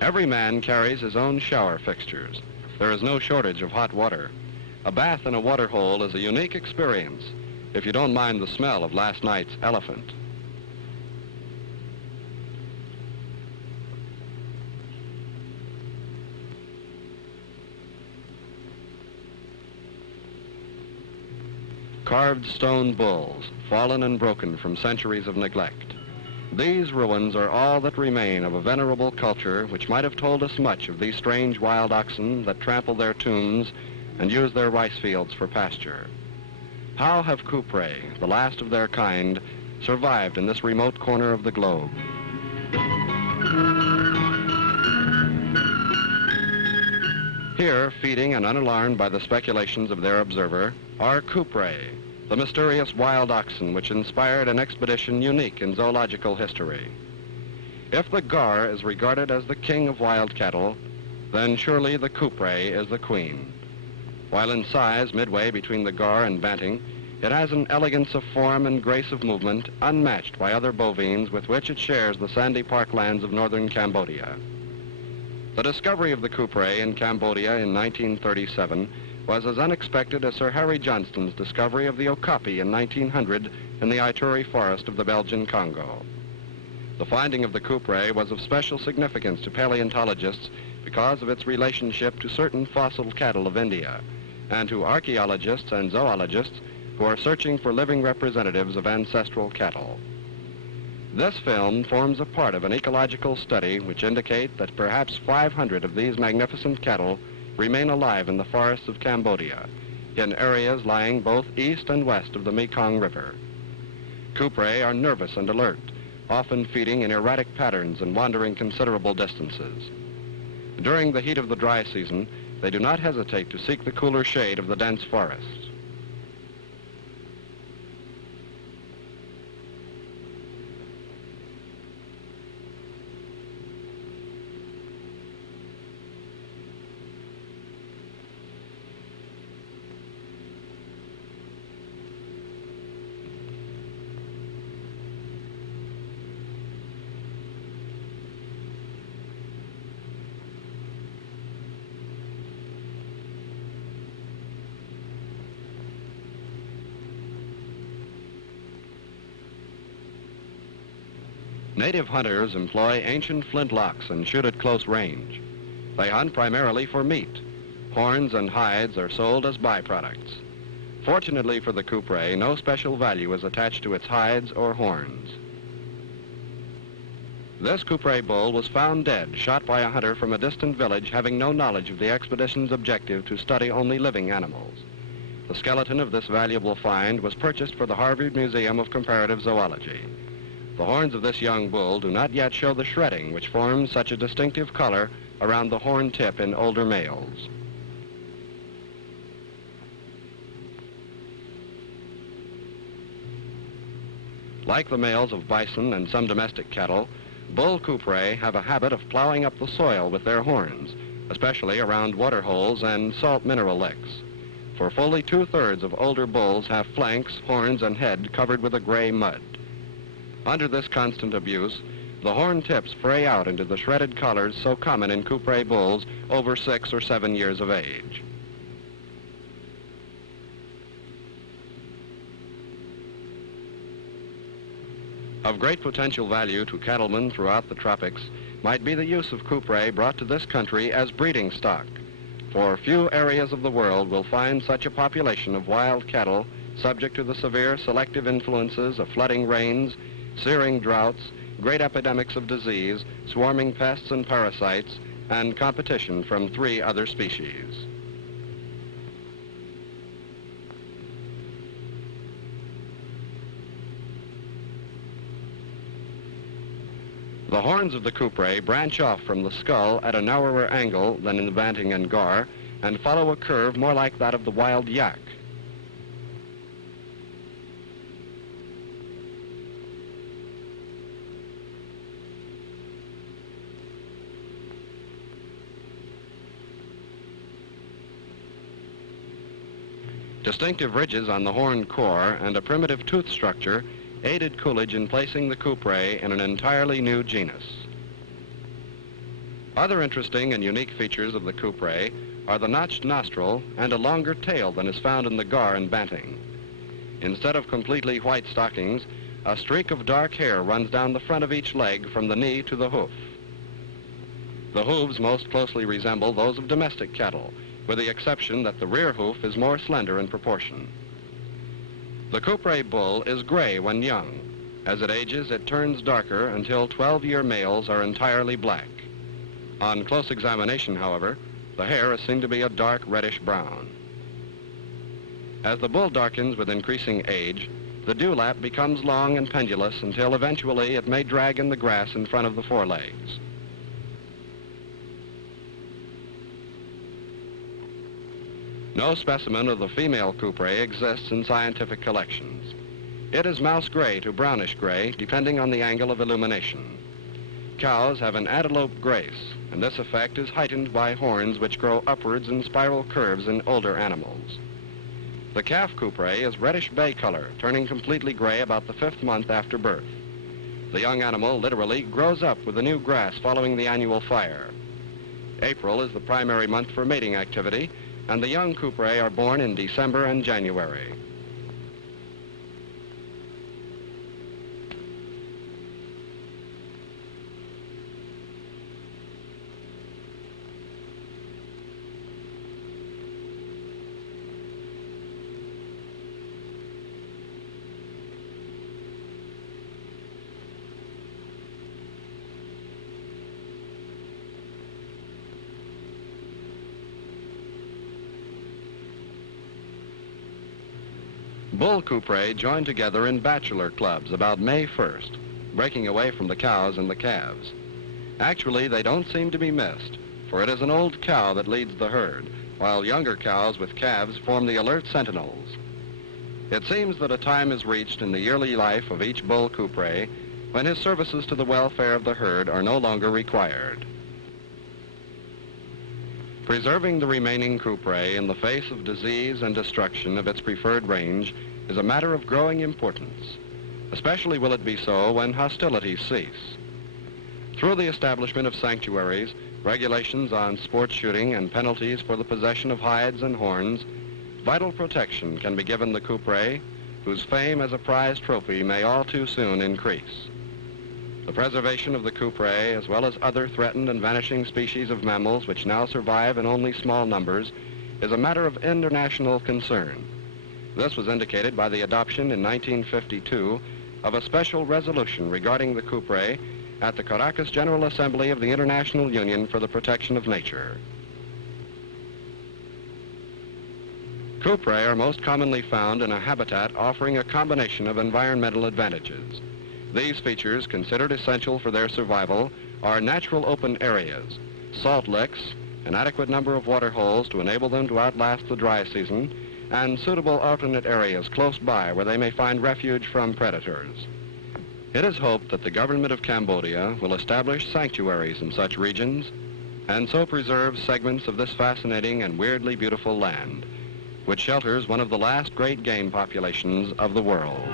Every man carries his own shower fixtures. There is no shortage of hot water. A bath in a water hole is a unique experience, if you don't mind the smell of last night's elephant. Carved stone bulls, fallen and broken from centuries of neglect. These ruins are all that remain of a venerable culture which might have told us much of these strange wild oxen that trample their tombs and use their rice fields for pasture. How have Coupre, the last of their kind, survived in this remote corner of the globe? Here, feeding and unalarmed by the speculations of their observer, are Coupre, the mysterious wild oxen which inspired an expedition unique in zoological history. If the gar is regarded as the king of wild cattle, then surely the Coupre is the queen. While in size midway between the gar and banting, it has an elegance of form and grace of movement unmatched by other bovines with which it shares the sandy parklands of northern Cambodia. The discovery of the Coupre in Cambodia in 1937 was as unexpected as Sir Harry Johnston's discovery of the okapi in 1900 in the Ituri forest of the Belgian Congo. The finding of the Coupre was of special significance to paleontologists because of its relationship to certain fossil cattle of India, and to archaeologists and zoologists who are searching for living representatives of ancestral cattle. This film forms a part of an ecological study which indicates that perhaps 500 of these magnificent cattle remain alive in the forests of Cambodia, in areas lying both east and west of the Mekong River. Coupre are nervous and alert, often feeding in erratic patterns and wandering considerable distances. During the heat of the dry season, they do not hesitate to seek the cooler shade of the dense forests. Native hunters employ ancient flintlocks and shoot at close range. They hunt primarily for meat. Horns and hides are sold as byproducts. Fortunately for the Coupre, no special value is attached to its hides or horns. This Coupre bull was found dead, shot by a hunter from a distant village having no knowledge of the expedition's objective to study only living animals. The skeleton of this valuable find was purchased for the Harvard Museum of Comparative Zoology. The horns of this young bull do not yet show the shredding which forms such a distinctive color around the horn tip in older males. Like the males of bison and some domestic cattle, bull Coupre have a habit of plowing up the soil with their horns, especially around water holes and salt mineral licks. For fully 2/3 of older bulls have flanks, horns, and head covered with a gray mud. Under this constant abuse, the horn tips fray out into the shredded collars so common in Coupre bulls over 6 or 7 years of age. Of great potential value to cattlemen throughout the tropics might be the use of Coupre brought to this country as breeding stock, for few areas of the world will find such a population of wild cattle subject to the severe selective influences of flooding rains, searing droughts, great epidemics of disease, swarming pests and parasites, and competition from 3 other species. The horns of the Coupre branch off from the skull at a narrower angle than in the banting and gar, and follow a curve more like that of the wild yak. Distinctive ridges on the horn core and a primitive tooth structure aided Coolidge in placing the Coupre in an entirely new genus. Other interesting and unique features of the coupre are the notched nostril and a longer tail than is found in the gar and banting. Instead of completely white stockings, a streak of dark hair runs down the front of each leg from the knee to the hoof. The hooves most closely resemble those of domestic cattle, with the exception that the rear hoof is more slender in proportion. The coupre bull is gray when young. As it ages, it turns darker until 12-year males are entirely black. On close examination, however, the hair is seen to be a dark reddish brown. As the bull darkens with increasing age, the dewlap becomes long and pendulous until eventually it may drag in the grass in front of the forelegs. No specimen of the female coupre exists in scientific collections. It is mouse gray to brownish gray, depending on the angle of illumination. Cows have an antelope grace, and this effect is heightened by horns which grow upwards in spiral curves in older animals. The calf coupre is reddish bay color, turning completely gray about the 5th month after birth. The young animal literally grows up with the new grass following the annual fire. April is the primary month for mating activity, and the young coupre are born in December and January. Bull coupre join together in bachelor clubs about May 1st, breaking away from the cows and the calves. Actually, they don't seem to be missed, for it is an old cow that leads the herd, while younger cows with calves form the alert sentinels. It seems that a time is reached in the yearly life of each bull coupre when his services to the welfare of the herd are no longer required. Preserving the remaining coupre in the face of disease and destruction of its preferred range is a matter of growing importance. Especially will it be so when hostilities cease. Through the establishment of sanctuaries, regulations on sport shooting, and penalties for the possession of hides and horns, vital protection can be given the coupre, whose fame as a prize trophy may all too soon increase. The preservation of the coupre, as well as other threatened and vanishing species of mammals which now survive in only small numbers, is a matter of international concern. This was indicated by the adoption in 1952 of a special resolution regarding the coupre at the Caracas General Assembly of the International Union for the Protection of Nature. Coupre are most commonly found in a habitat offering a combination of environmental advantages. These features, considered essential for their survival, are natural open areas, salt licks, an adequate number of water holes to enable them to outlast the dry season, and suitable alternate areas close by where they may find refuge from predators. It is hoped that the government of Cambodia will establish sanctuaries in such regions and so preserve segments of this fascinating and weirdly beautiful land, which shelters one of the last great game populations of the world.